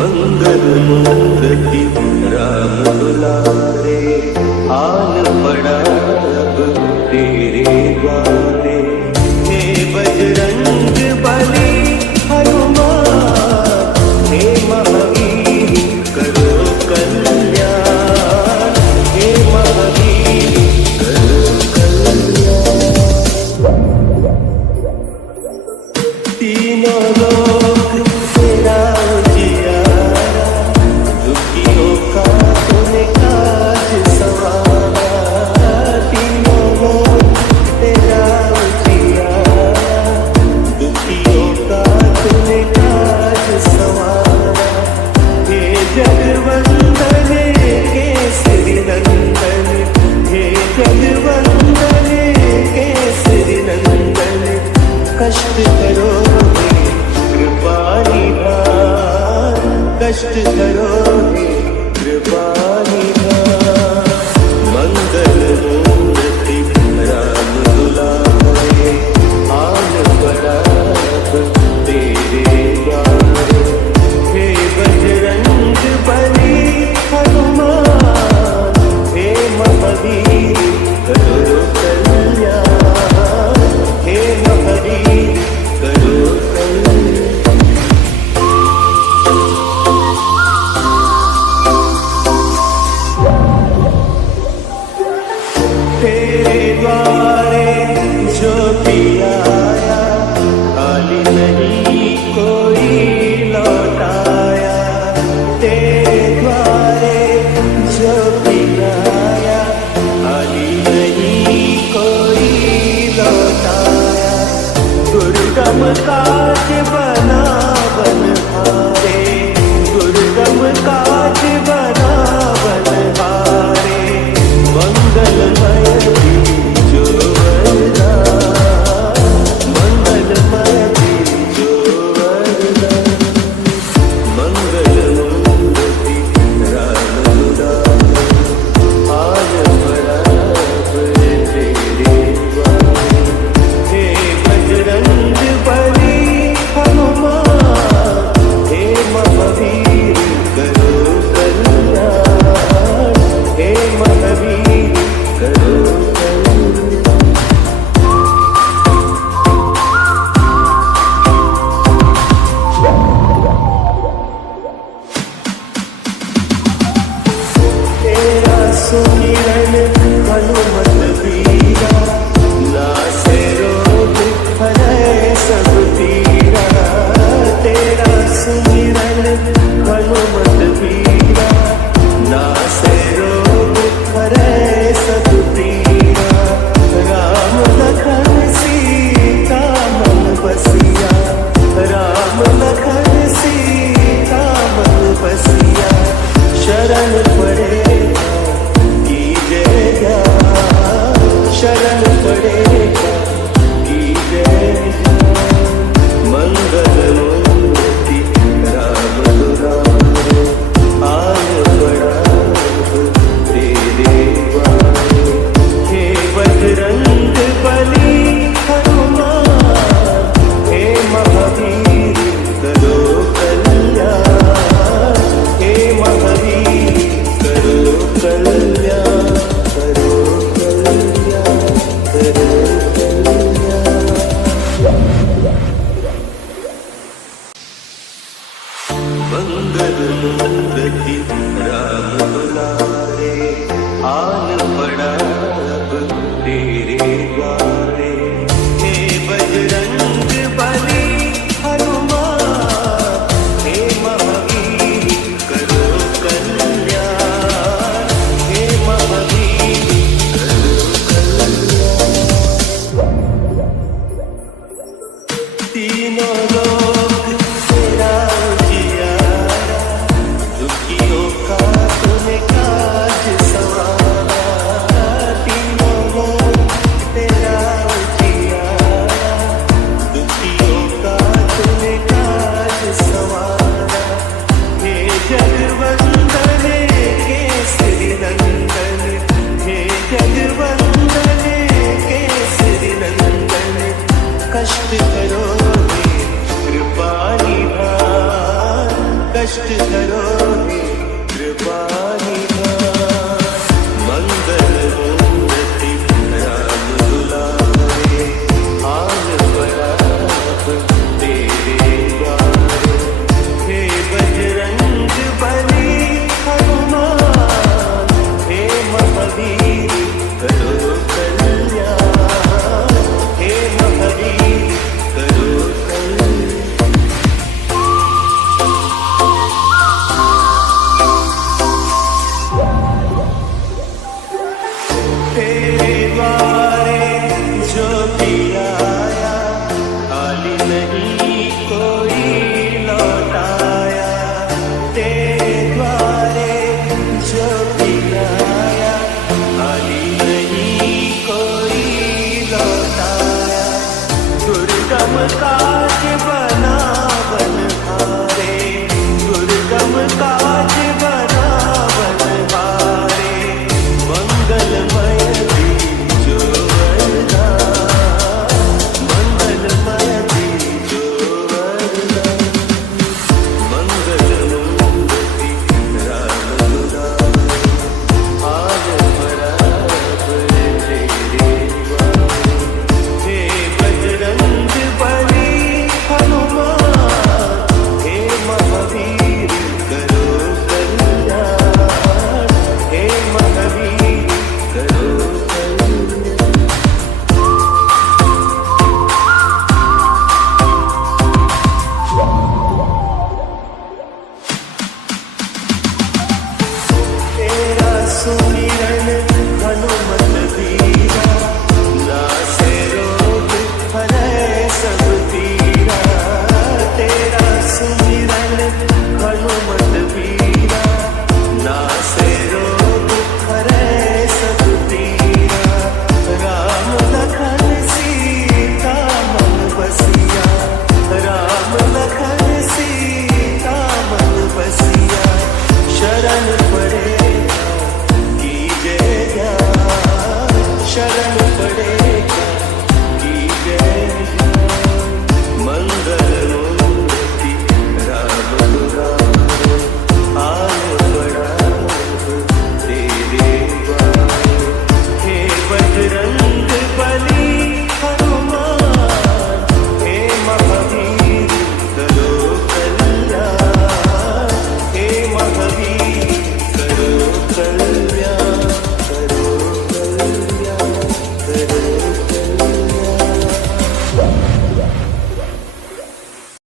मंगल मूर्ति राम दुलारे, आन पड़ा अब तेरे द्वारे। हे बजरंग बली हनुमान, हे महावीर करो कल्याण, हे महावीर करो कल्याण। तीनों लोग तेरा उजियारा, दुखियों का तूने काज संवारा। तीनों लोग तेरा उजियारा, दुखियों का तूने काज संवारा। हे जगवंदन केसरी नंदन, हे जगवंदन केसरी नंदन। कष्ट करोगे कृपा निधान, कष्ट करोगे कृपा निधान। मंगल मूर्ति राम दुलारे, आन पड़ा अब तेरे द्वारे। हे बजरंग बली हनुमान, हे महावीर करो कल्याण, हे महावीर करो कल्याण। तेरे द्वारे जो भी आया, खाली नहीं कोई लौटाया। तेरे द्वारे जो भी आया, खाली नहीं कोई लौटाया। दुर्गम काज बना बनहारे, दुर्गम काज बना बनहारे। मंगलमय जो वरदान, मंगलमय जो वरदान। मंगल मूर्ति राम दुलारे, आन पड़ा अब तेरे द्वारे। हे बजरंग बली हनुमान, हे महावीर करो कल्याण, हे महावीर करो कल्याण। तेरा सुमिरन हनुमत वीरा, नासे रोग हरै सब पीरा। तेरा सुमिरन हनुमत वीरा, नासे रोग हरै सब पीरा। राम लखन सीता मन बसिया, राम लखन सीता मन बसिया। शरण पड़ेगा कीजेगा, शरण पड़ेगा कीजेगा। मंगल मूर्ति राम दुलारे, आन पड़ा अब तेरे द्वारे। हे बजरंग बली हनुमान, हे महावीर करो कल्याण, हे महावीर करो कल्याण, करो कल्याण, करो कल्याण। मंगल मूर्ति राम दुलारे, आन पड़ा अब तेरे द्वारे। हे बजरंग बली हनुमान, हे महावीर करो कल्याण, हे महावीर करो कल्याण। तीनों लोग तेरा उजियारा, दुखियों का तूने काज संवारा। कष्ट करो